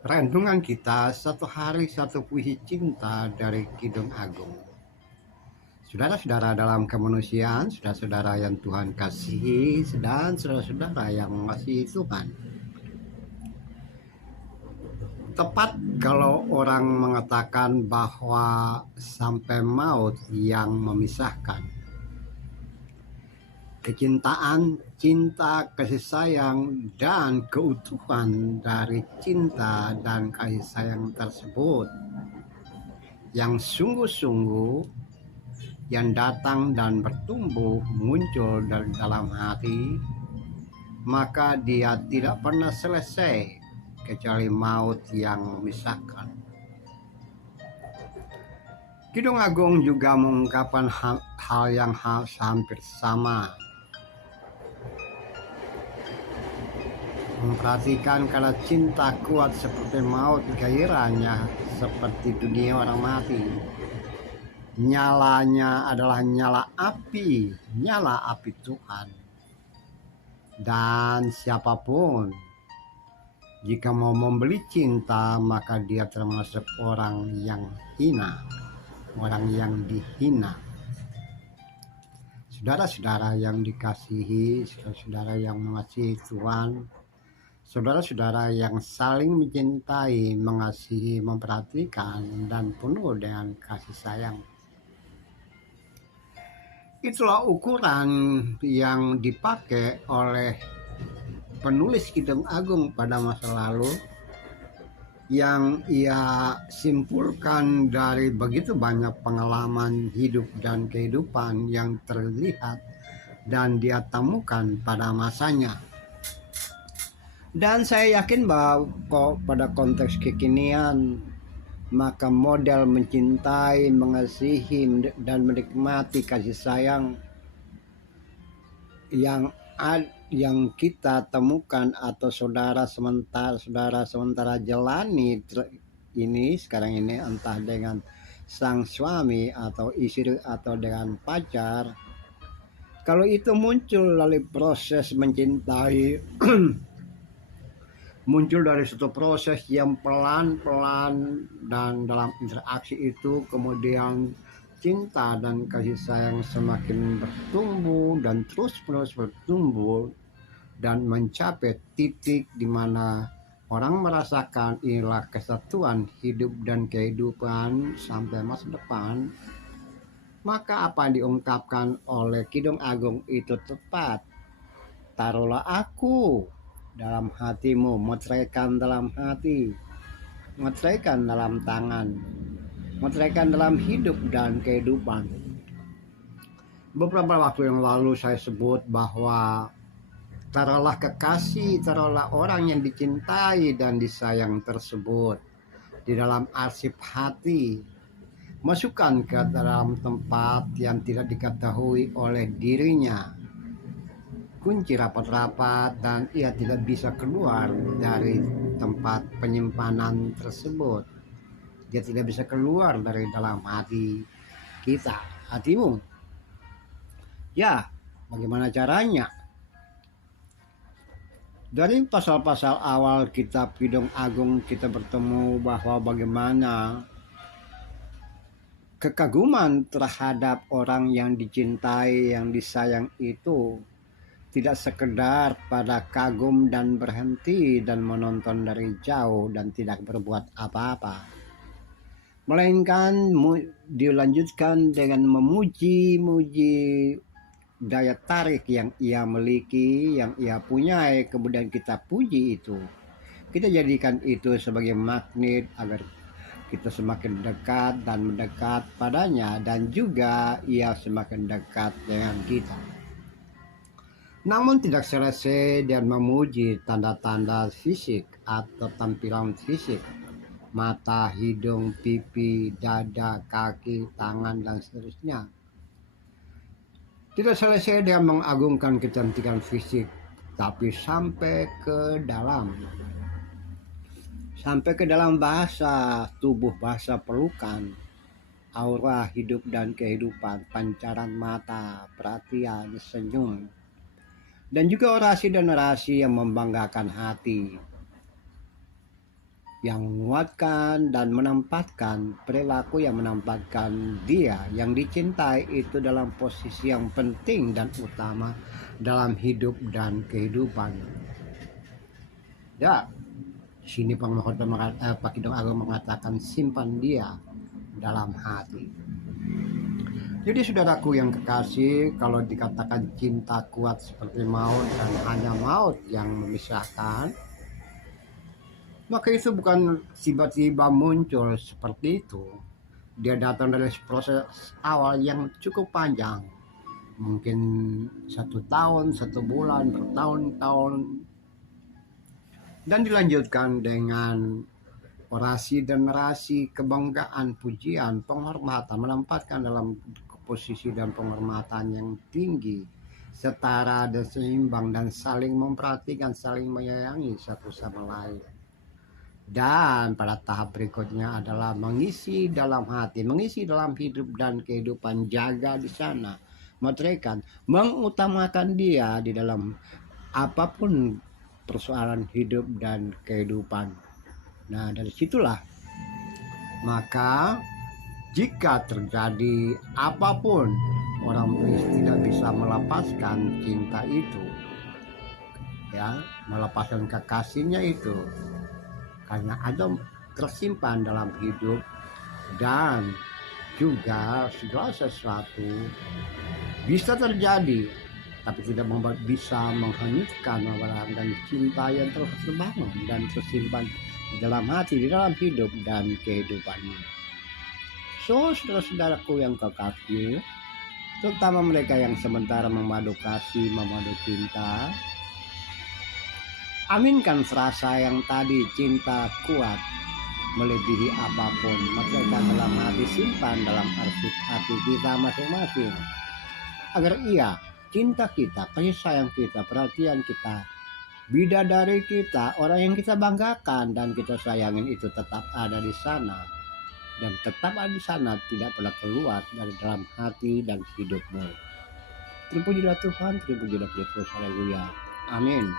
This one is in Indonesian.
Renungan kita satu hari satu puisi cinta dari Kidung Agung. Saudara-saudara dalam kemanusiaan, saudara-saudara yang Tuhan kasihi, dan saudara-saudara yang mengasihi Tuhan. Tepat kalau orang mengatakan bahwa sampai maut yang memisahkan. Kecintaan, cinta, kasih sayang, dan keutuhan dari cinta dan kasih sayang tersebut yang sungguh-sungguh yang datang dan bertumbuh muncul dari dalam hati, maka dia tidak pernah selesai kecuali maut yang memisahkan. Kidung Agung juga mengungkapkan hal yang hampir sama. Memperhatikan kalau cinta kuat seperti maut, gairahnya seperti dunia orang mati. Nyalanya adalah nyala api Tuhan. Dan siapapun jika mau membeli cinta, maka dia termasuk orang yang hina, orang yang dihina. Saudara-saudara yang dikasihi, saudara-saudara yang mengasihi Tuhan, saudara-saudara yang saling mencintai, mengasihi, memperhatikan, dan penuh dengan kasih sayang. Itulah ukuran yang dipakai oleh penulis Kidung Agung pada masa lalu, yang ia simpulkan dari begitu banyak pengalaman hidup dan kehidupan yang terlihat dan dia temukan pada masanya. Dan saya yakin bahwa pada konteks kekinian, maka model mencintai, mengasihi, dan menikmati kasih sayang yang kita temukan atau saudara sementara jalani ini sekarang ini, entah dengan sang suami atau istri atau dengan pacar, kalau itu muncul dari proses mencintai muncul dari suatu proses yang pelan-pelan, dan dalam interaksi itu kemudian cinta dan kasih sayang semakin bertumbuh dan terus-menerus bertumbuh dan mencapai titik di mana orang merasakan inilah kesatuan hidup dan kehidupan sampai masa depan. Maka apa yang diungkapkan oleh Kidung Agung itu tepat. Taruhlah aku dalam hatimu, meteraikan dalam hati, meteraikan dalam tangan, meteraikan dalam hidup dan kehidupan. Beberapa waktu yang lalu saya sebut bahwa taruhlah kekasih, taruhlah orang yang dicintai dan disayang tersebut di dalam arsip hati, masukkan ke dalam tempat yang tidak diketahui oleh dirinya, kunci rapat-rapat, dan ia tidak bisa keluar dari tempat penyimpanan tersebut. Dia tidak bisa keluar dari dalam hati kita, hatimu. Ya, bagaimana caranya? Dari pasal-pasal awal kitab Kidung Agung kita bertemu bahwa bagaimana kekaguman terhadap orang yang dicintai, yang disayang itu tidak sekedar pada kagum dan berhenti dan menonton dari jauh dan tidak berbuat apa-apa, melainkan dilanjutkan dengan memuji-muji daya tarik yang ia miliki, yang ia punyai, kemudian kita puji itu. Kita jadikan itu sebagai magnet agar kita semakin dekat dan mendekat padanya, dan juga ia semakin dekat dengan kita. Namun tidak selesai dan memuji tanda-tanda fisik atau tampilan fisik, mata, hidung, pipi, dada, kaki, tangan, dan seterusnya. Tidak selesai dia mengagungkan kecantikan fisik, tapi sampai ke dalam bahasa tubuh, bahasa pelukan, aura hidup dan kehidupan, pancaran mata, perhatian, senyum, dan juga orasi dan narasi yang membanggakan hati. yang menguatkan dan menempatkan perilaku yang menempatkan dia yang dicintai itu dalam posisi yang penting dan utama dalam hidup dan kehidupan. Ya, sini Pak Kidong Agung mengatakan simpan dia dalam hati. Jadi saudaraku yang kekasih, kalau dikatakan cinta kuat seperti maut dan hanya maut yang memisahkan, maka itu bukan tiba-tiba muncul seperti itu. Dia datang dari proses awal yang cukup panjang, mungkin 1 tahun, 1 bulan, bertahun-tahun, dan dilanjutkan dengan orasi dan narasi kebanggaan, pujian, penghormatan, menempatkan dalam posisi dan penghormatan yang tinggi, setara dan seimbang, dan saling memperhatikan, saling menyayangi satu sama lain. Dan pada tahap berikutnya adalah mengisi dalam hati, mengisi dalam hidup dan kehidupan, jaga di sana, metrekan, mengutamakan dia di dalam apapun persoalan hidup dan kehidupan. Nah, dari situlah maka jika terjadi apapun, orang tidak bisa melepaskan cinta itu, ya, melepaskan kekasihnya itu, karena ada tersimpan dalam hidup, dan juga segala sesuatu bisa terjadi tapi tidak bisa menghanyutkan dan cinta yang terus terbangun dan tersimpan di dalam hati, di dalam hidup dan kehidupannya. So, saudara-saudaraku yang kekasih, terutama mereka yang sementara memadu kasih, memadu cinta, aminkan frasa yang tadi, cinta kuat melebihi apapun, maka dalam hati, simpan dalam arsip hati kita masing-masing, agar ia, cinta kita, kasih sayang kita, perhatian kita, bidadari kita, orang yang kita banggakan dan kita sayangin itu tetap ada di sana, dan tetap ada di sana, tidak pernah keluar dari dalam hati dan hidupmu. Terpujilah Tuhan, terpujilah Kristus, haleluya, amin.